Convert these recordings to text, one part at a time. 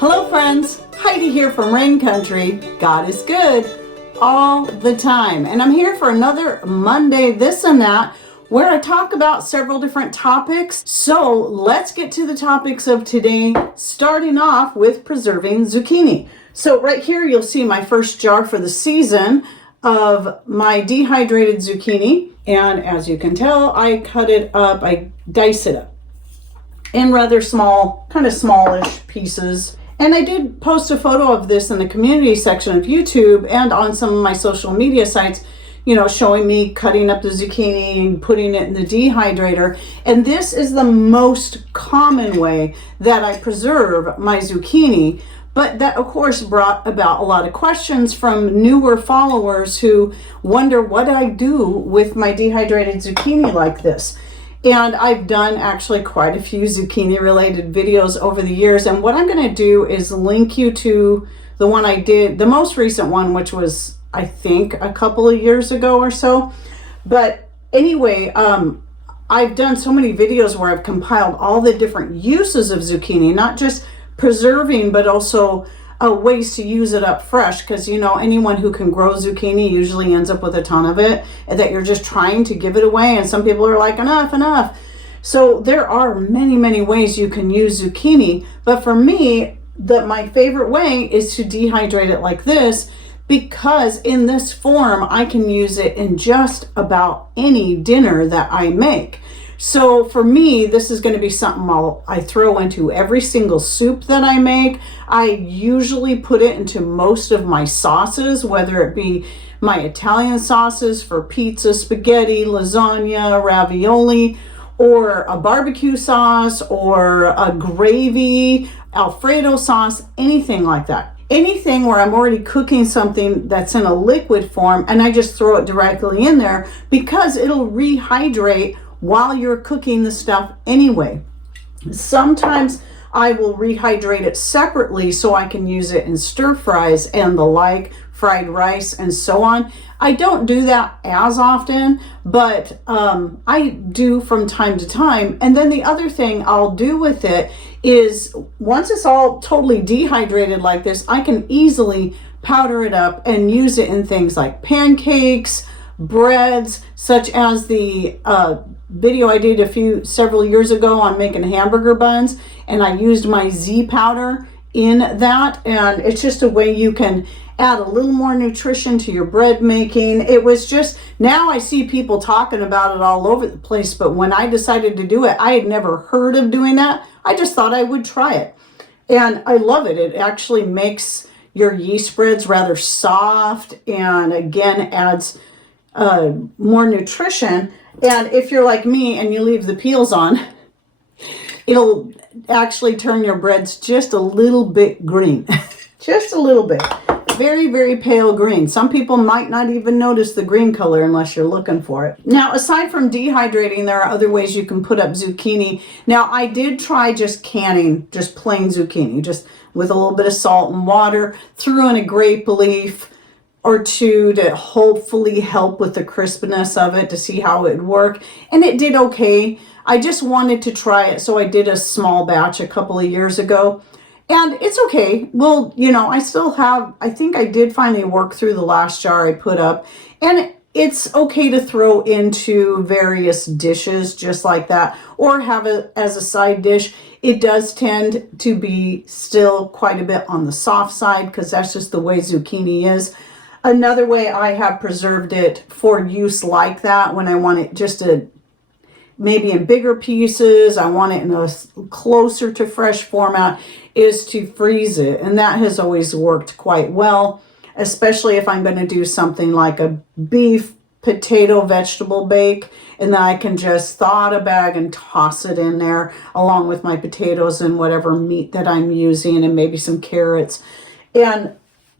Hello friends, Heidi here from Rain Country. God is good all the time. And I'm here for another Monday This and That, where I talk about several different topics. So let's get to the topics of today, starting off with preserving zucchini. So right here you'll see my first jar for the season of my dehydrated zucchini. And as you can tell, I cut it up, I dice it up in rather small, kind of smallish pieces. And I did post a photo of this in the community section of YouTube and on some of my social media sites, you know, showing me cutting up the zucchini and putting it in the dehydrator. And this is the most common way that I preserve my zucchini. But that, of course, brought about a lot of questions from newer followers who wonder what I do with my dehydrated zucchini like this. And I've done actually quite a few zucchini related videos over the years. And what I'm going to do is link you to the one I did, the most recent one, which was, I think, a couple of years ago or so. But anyway, I've done so many videos where I've compiled all the different uses of zucchini, not just preserving, but also ways to use it up fresh, because you know anyone who can grow zucchini usually ends up with a ton of it and that you're just trying to give it away, and some people are like, enough. So there are many ways you can use zucchini, but for me, my favorite way is to dehydrate it like this, because in this form I can use it in just about any dinner that I make. So for me, this is going to be something I throw into every single soup that I make. I usually put it into most of my sauces, whether it be my Italian sauces for pizza, spaghetti, lasagna, ravioli, or a barbecue sauce, or a gravy, Alfredo sauce, anything like that. Anything where I'm already cooking something that's in a liquid form and I just throw it directly in there, because it'll rehydrate while you're cooking the stuff anyway. Sometimes I will rehydrate it separately so I can use it in stir fries and the like, fried rice and so on. I don't do that as often, but I do from time to time. And then the other thing I'll do with it is, once it's all totally dehydrated like this, I can easily powder it up and use it in things like pancakes, breads, such as the video I did several years ago on making hamburger buns, and I used my Z powder in that, and it's just a way you can add a little more nutrition to your bread making. It was just, now I see people talking about it all over the place, but when I decided to do it, I had never heard of doing that. I just thought I would try it, and I love it. It actually makes your yeast breads rather soft, and again adds more nutrition. And if you're like me and you leave the peels on, it'll actually turn your breads just a little bit green. Just a little bit. Very pale green. Some people might not even notice the green color unless you're looking for it. Now, aside from dehydrating, there are other ways you can put up zucchini. Now, I did try just canning, just plain zucchini, just with a little bit of salt and water, threw in a grape leaf or two to hopefully help with the crispness of it, to see how it would work. And it did okay. I just wanted to try it, so I did a small batch a couple of years ago. And it's okay. Well, you know, I still have, I think I did finally work through the last jar I put up. And it's okay to throw into various dishes just like that, or have it as a side dish. It does tend to be still quite a bit on the soft side, because that's just the way zucchini is. Another way I have preserved it for use like that, when I want it just to, maybe in bigger pieces, I want it in a closer to fresh format, is to freeze it. And that has always worked quite well, especially if I'm going to do something like a beef, potato, vegetable bake, and then I can just thaw out a bag and toss it in there along with my potatoes and whatever meat that I'm using, and maybe some carrots. And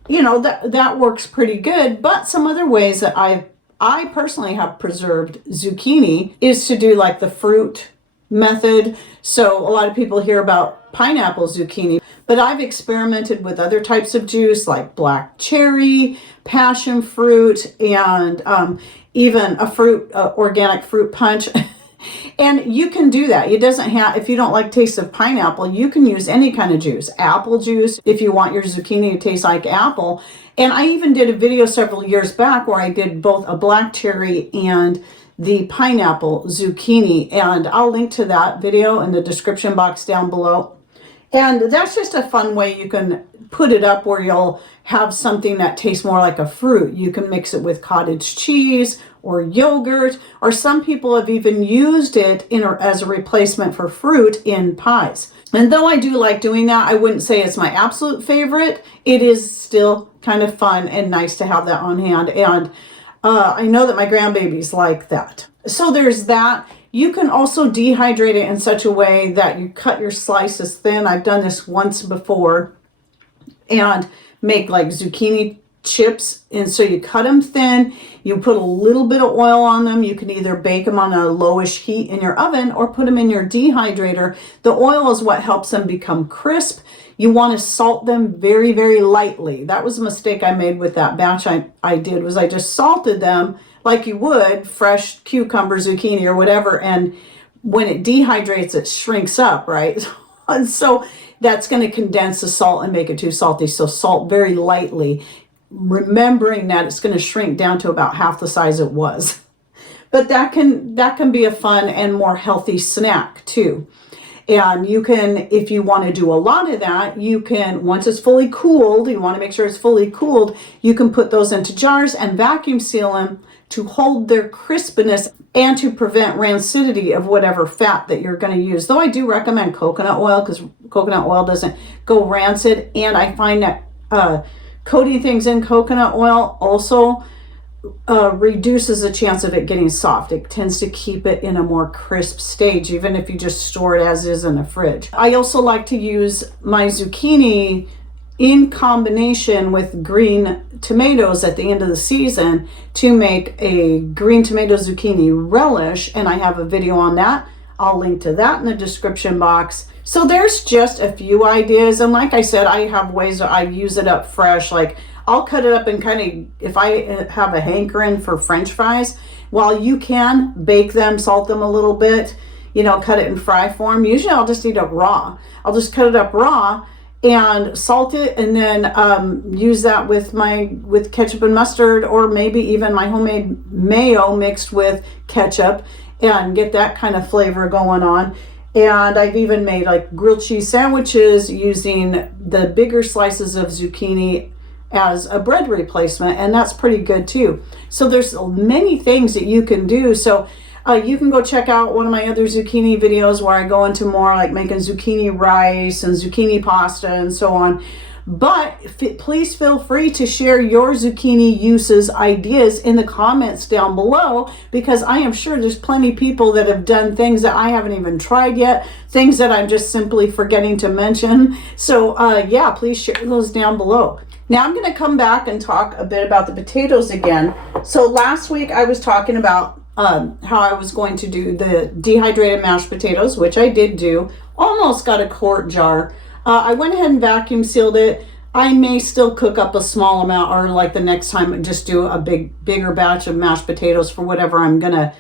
you know, that works pretty good. But some other ways that I personally have preserved zucchini is to do like the fruit method. So a lot of people hear about pineapple zucchini, but I've experimented with other types of juice like black cherry, passion fruit, and even a organic fruit punch. And you can do that. It doesn't have, if you don't like taste of pineapple, you can use any kind of juice. Apple juice, if you want your zucchini to taste like apple. And I even did a video several years back where I did both a black cherry and the pineapple zucchini. And I'll link to that video in the description box down below. And that's just a fun way you can put it up where you'll have something that tastes more like a fruit. You can mix it with cottage cheese or yogurt, or some people have even used it as a replacement for fruit in pies. And though I do like doing that, I wouldn't say it's my absolute favorite. It is still kind of fun and nice to have that on hand. And I know that my grandbabies like that. So there's that. You can also dehydrate it in such a way that you cut your slices thin. I've done this once before, and make like zucchini chips. And so you cut them thin, you put a little bit of oil on them. You can either bake them on a lowish heat in your oven or put them in your dehydrator. The oil is what helps them become crisp. You want to salt them very, very lightly. That was a mistake I made with that batch I did, was I just salted them like you would fresh cucumber, zucchini, or whatever. And when it dehydrates, it shrinks up, right? And so that's going to condense the salt and make it too salty. So salt very lightly, remembering that it's going to shrink down to about half the size it was. But that can be a fun and more healthy snack too. And you can, if you want to do a lot of that, you can, once it's fully cooled, you want to make sure it's fully cooled, you can put those into jars and vacuum seal them to hold their crispness and to prevent rancidity of whatever fat that you're going to use. Though I do recommend coconut oil, because coconut oil doesn't go rancid. And I find that coating things in coconut oil also reduces the chance of it getting soft. It tends to keep it in a more crisp stage, even if you just store it as is in the fridge. I also like to use my zucchini in combination with green tomatoes at the end of the season to make a green tomato zucchini relish. And I have a video on that. I'll link to that in the description box. So there's just a few ideas. And like I said, I have ways that I use it up fresh. Like I'll cut it up and kind of, if I have a hankering for French fries, while you can bake them, salt them a little bit, you know, cut it in fry form. Usually I'll just eat it raw. I'll just cut it up raw and salt it, and then use that with ketchup and mustard, or maybe even my homemade mayo mixed with ketchup, and get that kind of flavor going on. And I've even made like grilled cheese sandwiches using the bigger slices of zucchini as a bread replacement, and that's pretty good too. So there's many things that you can do. So you can go check out one of my other zucchini videos where I go into more like making zucchini rice and zucchini pasta and so on. But please feel free to share your zucchini uses, ideas in the comments down below, because I am sure there's plenty of people that have done things that I haven't even tried yet, things that I'm just simply forgetting to mention. So yeah, please share those down below. Now I'm going to come back and talk a bit about the potatoes again. So last week I was talking about how I was going to do the dehydrated mashed potatoes, which I did do. Almost got a quart jar. I went ahead and vacuum sealed it. I may still cook up a small amount, or like the next time just do a bigger batch of mashed potatoes for whatever I'm going to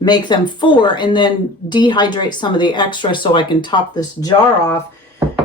make them for, and then dehydrate some of the extra so I can top this jar off.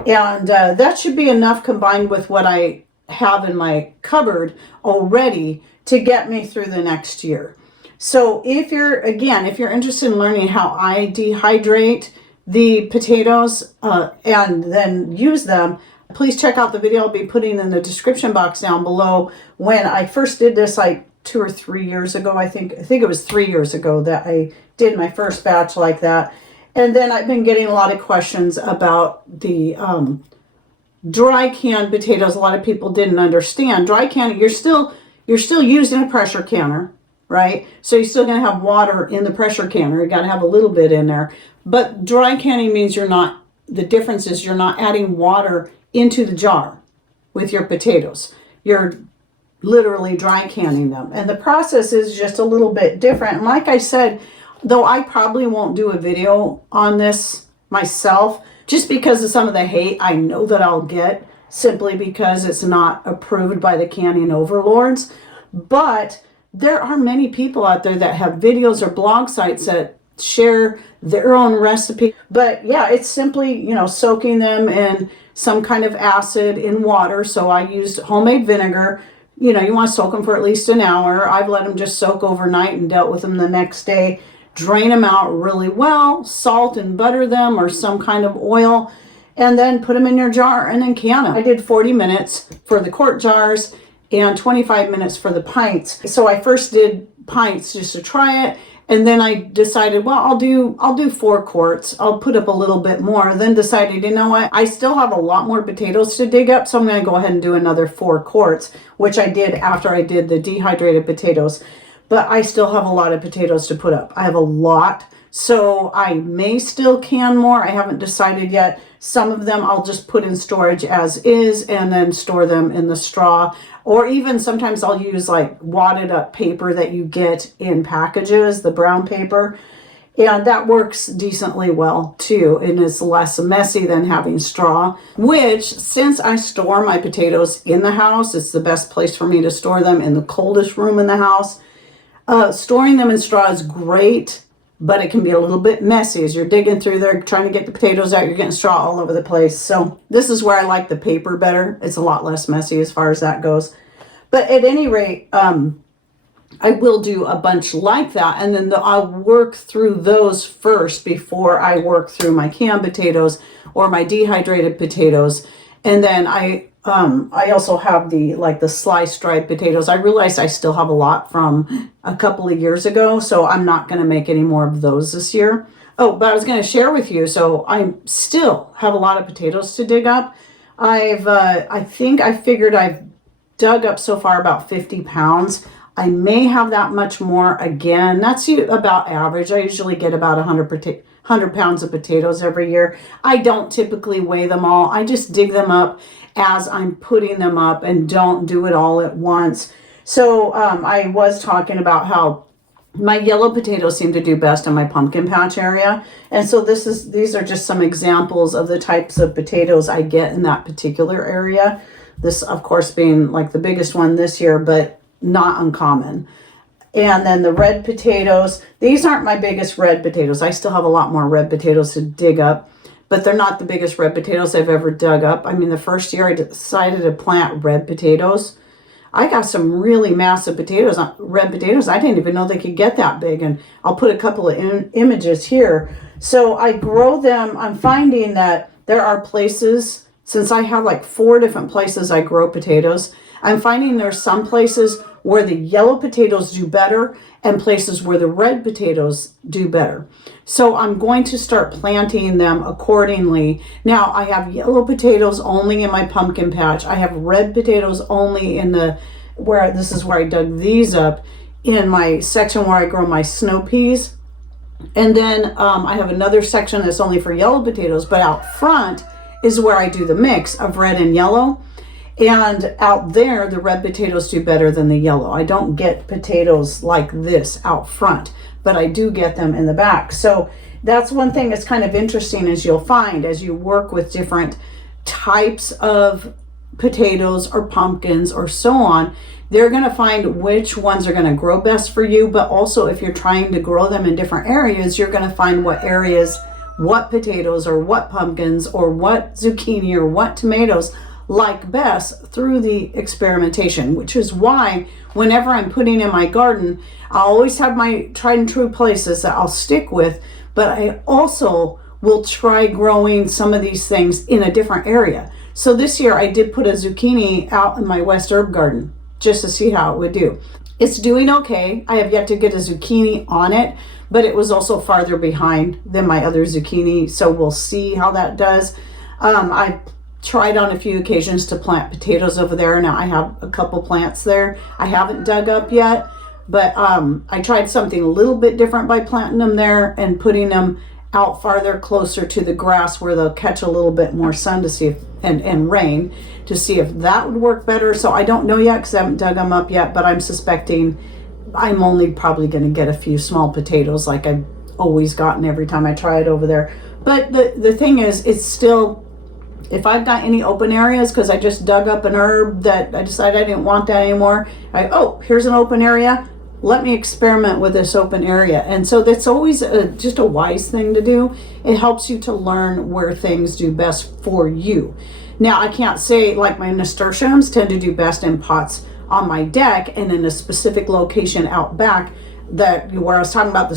And that should be enough combined with what I have in my cupboard already to get me through the next year. So if you're interested in learning how I dehydrate the potatoes and then use them, please check out the video I'll be putting in the description box down below. When I first did this, like 2 or 3 years ago, I think it was 3 years ago that I did my first batch like that. And then I've been getting a lot of questions about the dry canned potatoes. A lot of people didn't understand. Dry canning, you're still using a pressure canner, right? So you're still going to have water in the pressure canner. You got to have a little bit in there. But dry canning means the difference is you're not adding water into the jar with your potatoes. You're literally dry canning them. And the process is just a little bit different. And like I said, though I probably won't do a video on this myself, just because of some of the hate I know that I'll get, simply because it's not approved by the canning overlords. But there are many people out there that have videos or blog sites that share their own recipe. But yeah, it's simply, soaking them in some kind of acid in water. So I used homemade vinegar. You want to soak them for at least an hour. I've let them just soak overnight and dealt with them the next day. Drain them out really well, salt and butter them or some kind of oil, and then put them in your jar and then can them. I did 40 minutes for the quart jars and 25 minutes for the pints. So I first did pints just to try it. And then I decided, well, I'll do 4 quarts. I'll put up a little bit more. Then decided, you know what? I still have a lot more potatoes to dig up, so I'm going to go ahead and do another 4 quarts, which I did after I did the dehydrated potatoes. But I still have a lot of potatoes to put up. I have a lot, so I may still can more. I haven't decided yet. Some of them I'll just put in storage as is and then store them in the straw. Or even sometimes I'll use like wadded up paper that you get in packages, the brown paper. And that works decently well too, and is less messy than having straw, which since I store my potatoes in the house, it's the best place for me to store them, in the coldest room in the house. Storing them in straw is great, but it can be a little bit messy as you're digging through there trying to get the potatoes out. You're getting straw all over the place. So this is where I like the paper better. It's a lot less messy as far as that goes. But at any rate, I will do a bunch like that, and then I'll work through those first before I work through my canned potatoes or my dehydrated potatoes. And then I also have the sliced dried potatoes. I realize I still have a lot from a couple of years ago, so I'm not going to make any more of those this year. Oh, but I was going to share with you, so I still have a lot of potatoes to dig up. I think I figured I've dug up so far about 50 pounds. I may have that much more again. That's about average. I usually get about 100 pounds of potatoes every year. I don't typically weigh them all. I just dig them up as I'm putting them up and don't do it all at once. So I was talking about how my yellow potatoes seem to do best in my pumpkin patch area. And so these are just some examples of the types of potatoes I get in that particular area. This, of course, being like the biggest one this year, but not uncommon. And then the red potatoes, these aren't my biggest red potatoes. I still have a lot more red potatoes to dig up, but they're not the biggest red potatoes I've ever dug up. I mean, the first year I decided to plant red potatoes, I got some really massive potatoes, red potatoes. I didn't even know they could get that big. And I'll put a couple of images here. So I grow them. I'm finding that there are places, since I have like 4 different places I grow potatoes, I'm finding there's some places where the yellow potatoes do better and places where the red potatoes do better. So I'm going to start planting them accordingly. Now I have yellow potatoes only in my pumpkin patch. I have red potatoes only in this is where I dug these up, in my section where I grow my snow peas. And then I have another section that's only for yellow potatoes, but out front is where I do the mix of red and yellow. And out there, the red potatoes do better than the yellow. I don't get potatoes like this out front, but I do get them in the back. So that's one thing that's kind of interesting, is you'll find as you work with different types of potatoes or pumpkins or so on, they're going to find which ones are going to grow best for you. But also if you're trying to grow them in different areas, you're going to find what areas, what potatoes or what pumpkins or what zucchini or what tomatoes like best through the experimentation, which is why whenever I'm putting in my garden, I always have my tried and true places that I'll stick with, but I also will try growing some of these things in a different area. So this year I did put a zucchini out in my West herb garden just to see how it would do. It's doing okay. I have yet to get a zucchini on it, but it was also farther behind than my other zucchini, so we'll see how that does. I tried on a few occasions to plant potatoes over there. Now I have a couple plants there I haven't dug up yet, but I tried something a little bit different by planting them there and putting them out farther closer to the grass where they'll catch a little bit more sun to see if and rain, to see if that would work better. So I don't know yet because I haven't dug them up yet, but I'm suspecting I'm only probably going to get a few small potatoes like I've always gotten every time I try it over there. But the thing is, it's still, if I've got any open areas, because I just dug up an herb that I decided I didn't want that anymore, here's an open area, let me experiment with this open area. And so that's always just a wise thing to do. It helps you to learn where things do best for you. Now, I can't say, like, my nasturtiums tend to do best in pots on my deck and in a specific location out back, that where I was talking about the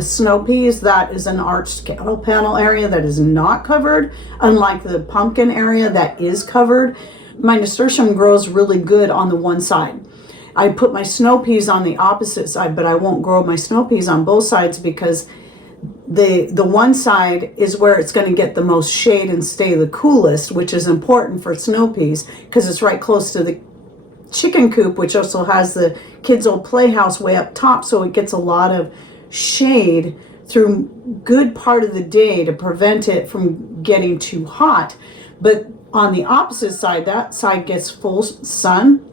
snow peas, that is an arched panel area that is not covered, unlike the pumpkin area that is covered. My nasturtium grows really good on the one side. I put my snow peas on the opposite side, but I won't grow my snow peas on both sides because the one side is where it's going to get the most shade and stay the coolest, which is important for snow peas because it's right close to the chicken coop, which also has the kids' old playhouse way up top, so it gets a lot of shade through good part of the day to prevent it from getting too hot. But on the opposite side, that side gets full sun,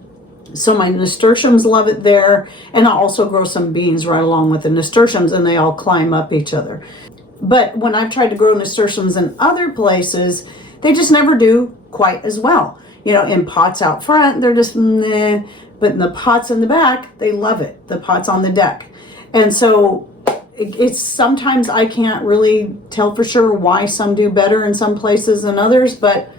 so my nasturtiums love it there, and I'll also grow some beans right along with the nasturtiums, and they all climb up each other. But when I've tried to grow nasturtiums in other places, they just never do quite as well. You know, in pots out front, they're just meh, but in the pots in the back, they love it, the pots on the deck. And so it's sometimes I can't really tell for sure why some do better in some places than others, but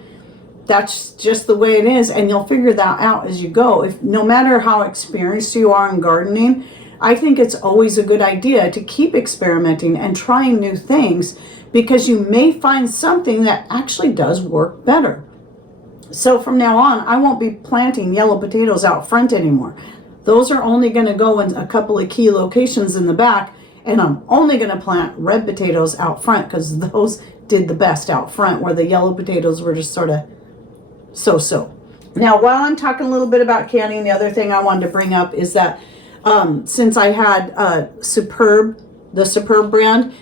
that's just the way it is, and you'll figure that out as you go. If no matter how experienced you are in gardening, I think it's always a good idea to keep experimenting and trying new things, because you may find something that actually does work better. So from now on, I won't be planting yellow potatoes out front anymore. Those are only going to go in a couple of key locations in the back, and I'm only going to plant red potatoes out front because those did the best out front, where the yellow potatoes were just sort of so-so. Now, while I'm talking a little bit about canning, the other thing I wanted to bring up is that since I had the Superb brand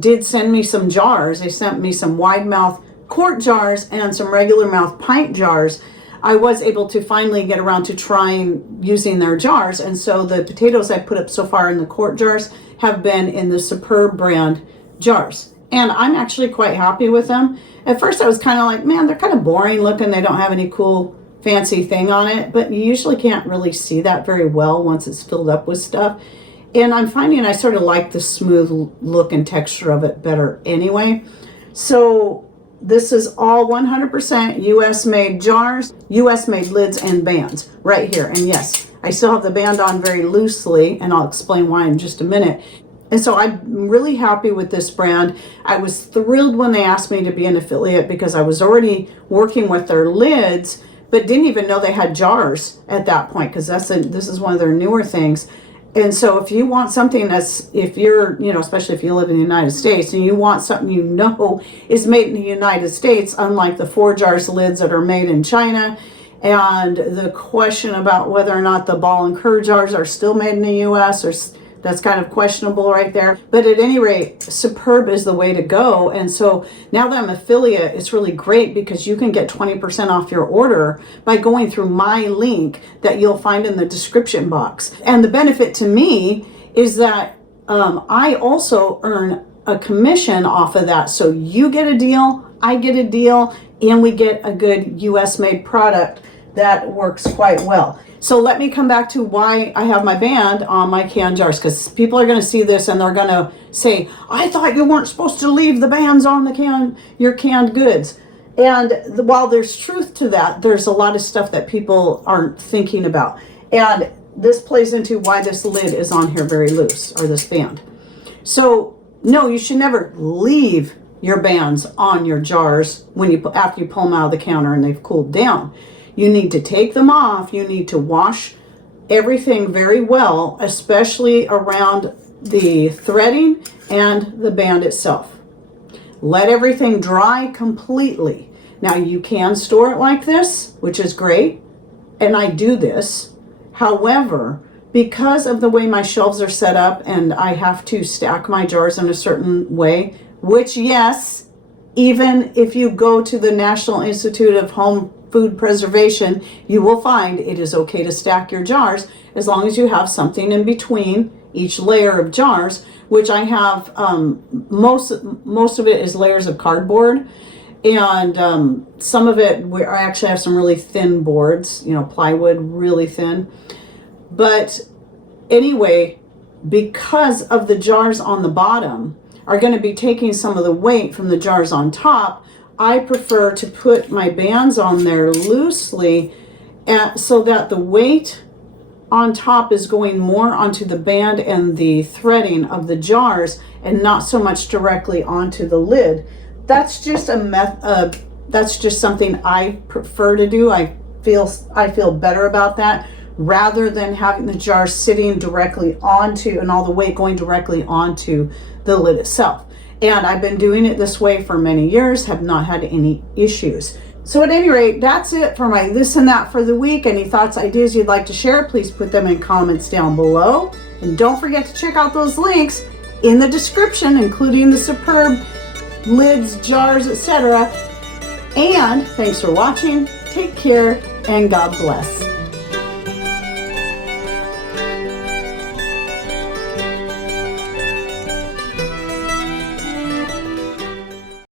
did send me some jars. They sent me some wide mouth quart jars and some regular mouth pint jars. I was able to finally get around to trying using their jars, and so the potatoes I put up so far in the quart jars have been in the Superb brand jars, and I'm actually quite happy with them. At first I was kind of like, man, they're kind of boring looking, they don't have any cool fancy thing on it, but you usually can't really see that very well once it's filled up with stuff. And I'm finding I sort of like the smooth look and texture of it better anyway. So this is all 100% US made jars, US made lids and bands right here. And yes, I still have the band on very loosely, and I'll explain why in just a minute. And so I'm really happy with this brand. I was thrilled when they asked me to be an affiliate because I was already working with their lids, but didn't even know they had jars at that point, because this is one of their newer things. And so if you want something if you're, especially if you live in the United States and you want something is made in the United States, unlike the 4-jars lids that are made in China, and the question about whether or not the ball and cur jars are still made in the US, or that's kind of questionable right there. But at any rate, Superb is the way to go. And so now that I'm affiliate, it's really great because you can get 20% off your order by going through my link that you'll find in the description box. And the benefit to me is that I also earn a commission off of that. So you get a deal, I get a deal, and we get a good US made product that works quite well. So let me come back to why I have my band on my canned jars, because people are going to see this and they're going to say, I thought you weren't supposed to leave the bands on your canned goods. And while there's truth to that, there's a lot of stuff that people aren't thinking about. And this plays into why this lid is on here very loose, or this band. So no, you should never leave your bands on your jars after you pull them out of the counter and they've cooled down. You need to take them off. You need to wash everything very well, especially around the threading and the band itself. Let everything dry completely. Now you can store it like this, which is great, and I do this. However, because of the way my shelves are set up and I have to stack my jars in a certain way, which yes, even if you go to the National Institute of Home Food Preservation, you will find it is okay to stack your jars as long as you have something in between each layer of jars, which I have. Most of it is layers of cardboard, and some of it I actually have some really thin boards, plywood, really thin. But anyway, because of the jars on the bottom are going to be taking some of the weight from the jars on top, I prefer to put my bands on there loosely so that the weight on top is going more onto the band and the threading of the jars and not so much directly onto the lid. That's just that's just something I prefer to do. I feel better about that, rather than having the jar sitting directly onto and all the weight going directly onto the lid itself. And I've been doing it this way for many years, have not had any issues. So at any rate, that's it for my this and that for the week. Any thoughts, ideas you'd like to share, please put them in comments down below. And don't forget to check out those links in the description, including the superb lids, jars, etc. And thanks for watching. Take care and God bless.